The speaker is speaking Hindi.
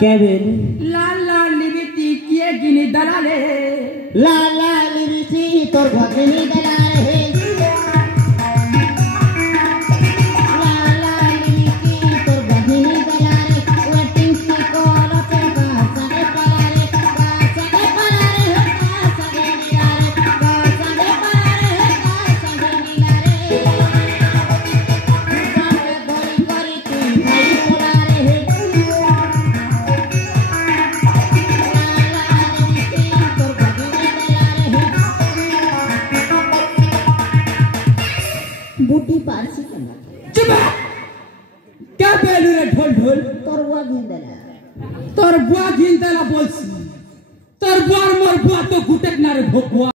কেবেন লালা লিবিতি কিয়ে গিনি দালালে লালা লিবিতি তোর ভগিনী দালালে बुटी पारसी करना चुप क्या बेलू रे ढोल ढोल तोर बुआ घिंदला बोलसी तोर बुआर मोर बुआ तो घुटक ना रे भोकुआ